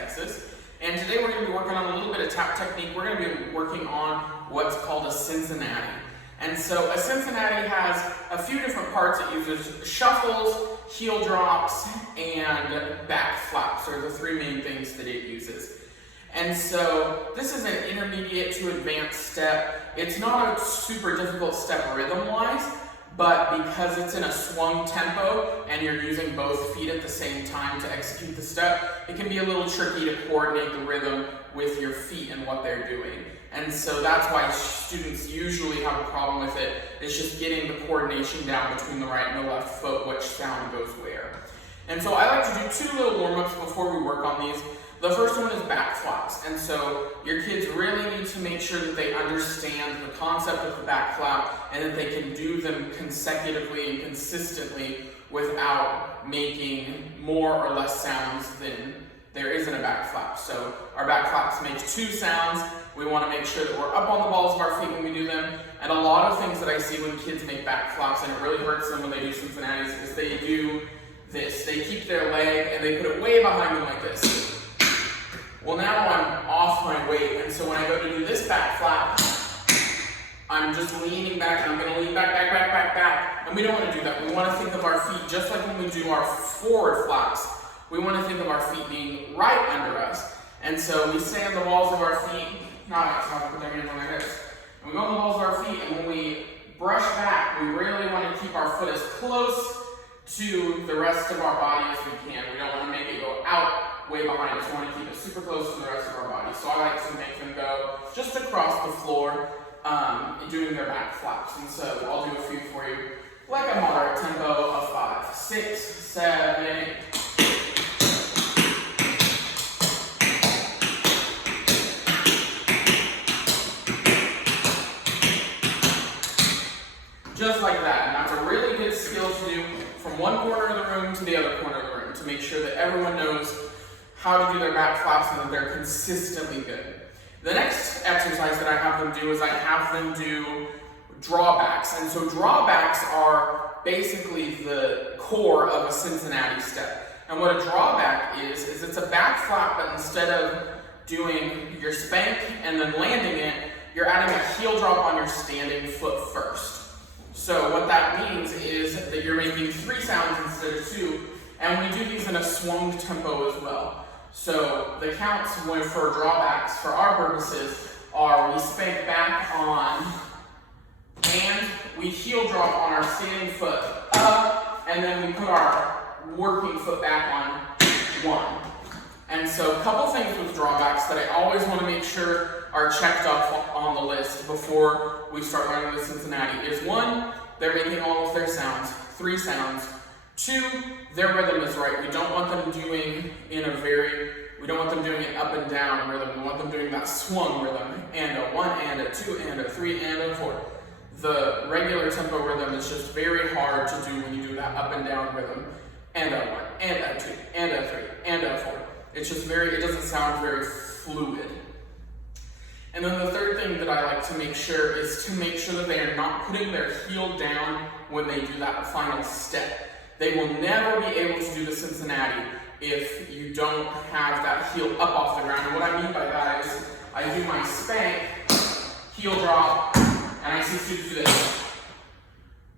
Texas. And today we're going to be working on a little bit of tap technique. We're going to be working on what's called a Cincinnati. And so a Cincinnati has a few different parts. It uses shuffles, heel drops, and back flaps are the three main things that it uses. And so this is an intermediate to advanced step. It's not a super difficult step rhythm-wise, but because it's in a swung tempo and you're using both feet at the same time to execute the step, it can be a little tricky to coordinate the rhythm with your feet and what they're doing. And so that's why students usually have a problem with it. It's just getting the coordination down between the right and the left foot, which sound goes where. And so I like to do two little warm-ups before we work on these. The first one is back flaps. And so your kids really need to make sure that they understand the concept of the back flap and that they can do them consecutively and consistently without making more or less sounds than there is in a back flap. So our back flaps make two sounds. We want to make sure that we're up on the balls of our feet when we do them. And a lot of things that I see when kids make back flaps, and it really hurts them when they do Cincinnati's, is they do this. They keep their leg and they put it way behind them like this. Well, now I'm off my weight, and so when I go to do this back flap, I'm just leaning back, and I'm going to lean back, back, back, back, back. And we don't want to do that. We want to think of our feet just like when we do our forward flaps. We want to think of our feet being right under us. And so we stay on the balls of our feet. Not put their hands on their hips. And we go on the balls of our feet, and when we brush back, we really want to keep our foot as close to the rest of our body as we can. We don't want to make it go out way behind us. We want to keep it super close to the rest of our body. So I like to make them go just across the floor doing their back flaps. And so I'll do a few for you, like a moderate tempo of 5, 6, 7, 8. Just like that. And that's a really good skill to do from one corner of the room to the other corner of the room to make sure that everyone knows how to do their back flaps and that they're consistently good. The next exercise that I have them do is I have them do drawbacks. And so drawbacks are basically the core of a Cincinnati step. And what a drawback is it's a back flap, but instead of doing your spank and then landing it, you're adding a heel drop on your standing foot first. So what that means is that you're making 3 sounds instead of 2, and we do these in a swung tempo as well. So the counts for drawbacks, for our purposes, are we spank back on, and we heel drop on our standing foot up, and then we put our working foot back on 1. And so a couple things with drawbacks that I always want to make sure are checked off on the list before we start learning the Cincinnati is 1, they're making all of their sounds, 3 sounds. 2, their rhythm is right. We don't want them doing we don't want them doing an up and down rhythm. We want them doing that swung rhythm, and a 1, and a 2, and a 3, and a 4. The regular tempo rhythm is just very hard to do when you do that up and down rhythm, and a 1, and a 2, and a 3, and a 4. It's just it doesn't sound very fluid. And then the third thing that I like to make sure is to make sure that they are not putting their heel down when they do that final step. They will never be able to do the Cincinnati if you don't have that heel up off the ground. And what I mean by that is I do my spank, heel drop, and I see students do this.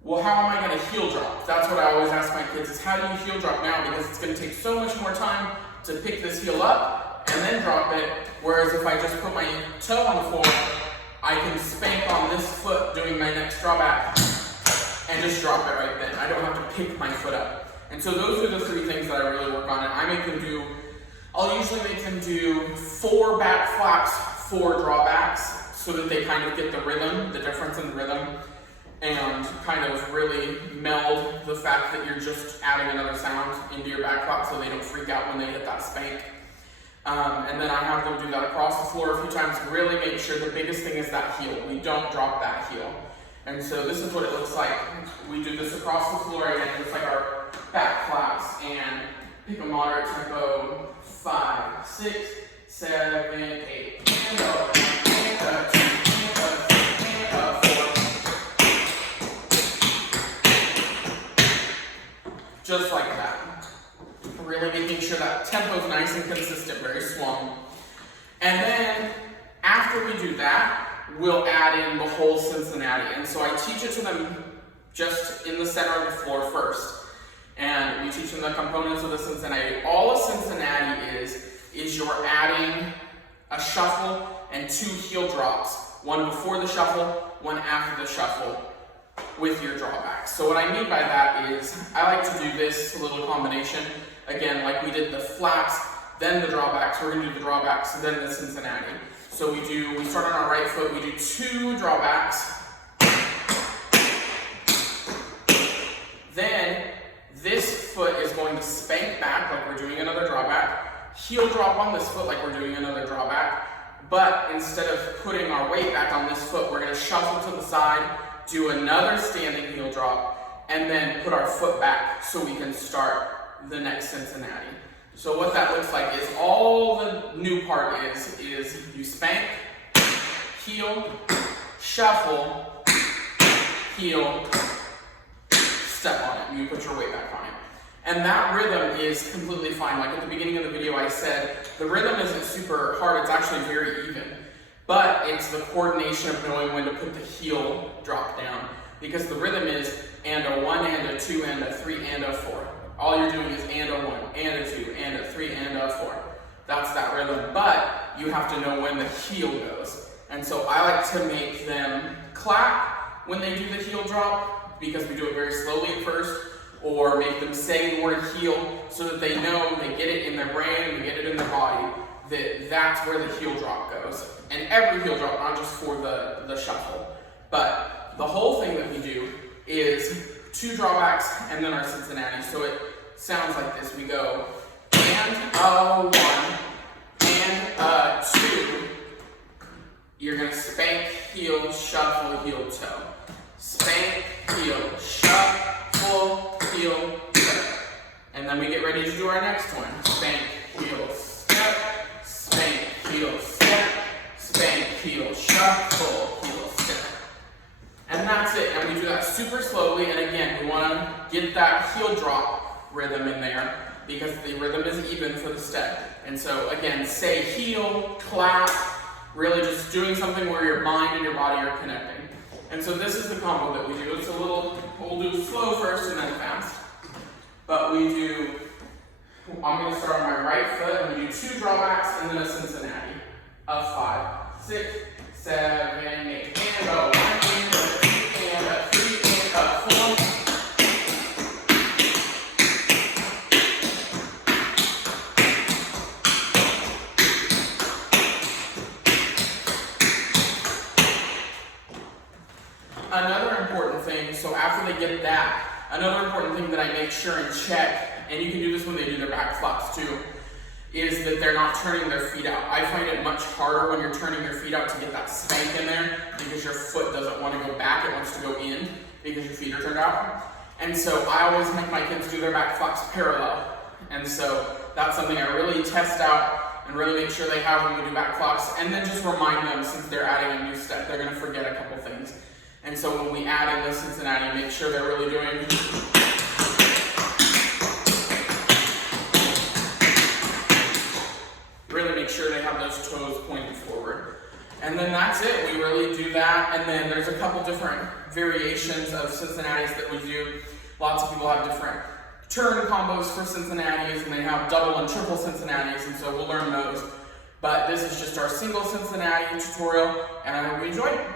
Well, how am I going to heel drop? That's what I always ask my kids is how do you heel drop now? Because it's going to take so much more time to pick this heel up and then drop it. Whereas if I just put my toe on the floor, I can spank on this foot doing my next drawback and just drop it right then. I don't have to pick my foot up. And so those are the 3 things that I really work on. And I'll usually make them do 4 back flaps, 4 drawbacks, so that they kind of get the rhythm, the difference in the rhythm, and kind of really meld the fact that you're just adding another sound into your back flap so they don't freak out when they hit that spank. And then I have them do that across the floor a few times to really make sure the biggest thing is that heel. We don't drop that heel. And so this is what it looks like. We do this across the floor again, just like our back flaps, and pick a moderate tempo, 5, 6, 7, 8, and go, and a 2, and a 3, and a 4. Just like that. Really making sure that tempo is nice and consistent, very slow. And then after we do that, we'll add in the whole Cincinnati. And so I teach it to them just in the center of the floor first. And we teach them the components of the Cincinnati. All a Cincinnati is you're adding a shuffle and 2 heel drops. One before the shuffle, one after the shuffle with your drawbacks. So what I mean by that is I like to do this little combination. Again, like we did the flaps, then the drawbacks. We're going to do the drawbacks, then the Cincinnati. So we start on our right foot, we do 2 drawbacks. Then this foot is going to spank back like we're doing another drawback. Heel drop on this foot like we're doing another drawback. But instead of putting our weight back on this foot, we're going to shuffle to the side, do another standing heel drop, and then put our foot back so we can start the next Cincinnati. So what that looks like is all the new part is you spank, heel, shuffle, heel, step on it. You put your weight back on it. And that rhythm is completely fine. Like at the beginning of the video I said, the rhythm isn't super hard, it's actually very even. But it's the coordination of knowing when to put the heel drop down. Because the rhythm is and a 1, and a 2, and a 3, and a 4. All you're doing is and a 1, and a 2, and a 3, and a 4. That's that rhythm. But you have to know when the heel goes. And so I like to make them clap when they do the heel drop, because we do it very slowly at first, or make them say the word heel so that they know, they get it in their brain, they get it in their body, that that's where the heel drop goes. And every heel drop, not just for the shuffle. But the whole thing that we do is 2 drawbacks and then our Cincinnati. So it sounds like this. We go and a 1 and a 2. You're going to spank, heel, shuffle, heel, toe. Spank, heel, shuffle, heel, toe. And then we get ready to do our next one. Spank, heel, step, spank, heel, step, spank, heel, shuffle, heel, step. And that's it. And we do that super slowly. And again, we want to get that heel drop rhythm in there because the rhythm is even for the step. And so again, say heel, clap, really just doing something where your mind and your body are connecting. And so this is the combo that we do. It's a little, we'll do slow first and then fast. But we do, I'm going to start on my right foot and we do 2 drawbacks and then a Cincinnati of 5, 6, 7, 8, and a 1, and a 2, and a 3, and a 4. Another important thing, so after they get that, another important thing that I make sure and check, and you can do this when they do their back flaps too, is that they're not turning their feet out. I find it much harder when you're turning your feet out to get that spank in there because your foot doesn't want to go back, it wants to go in because your feet are turned out. And so I always make my kids do their back flaps parallel. And so that's something I really test out and really make sure they have when we do back flaps, and then just remind them since they're adding a new step, they're going to forget a couple things. And so when we add in the Cincinnati, make sure they're really doing really make sure they have those toes pointed forward. And then that's it. We really do that. And then there's a couple different variations of Cincinnatis that we do. Lots of people have different turn combos for Cincinnatis, and they have double and triple Cincinnatis, and so we'll learn those. But this is just our single Cincinnati tutorial, and I hope you enjoyed it.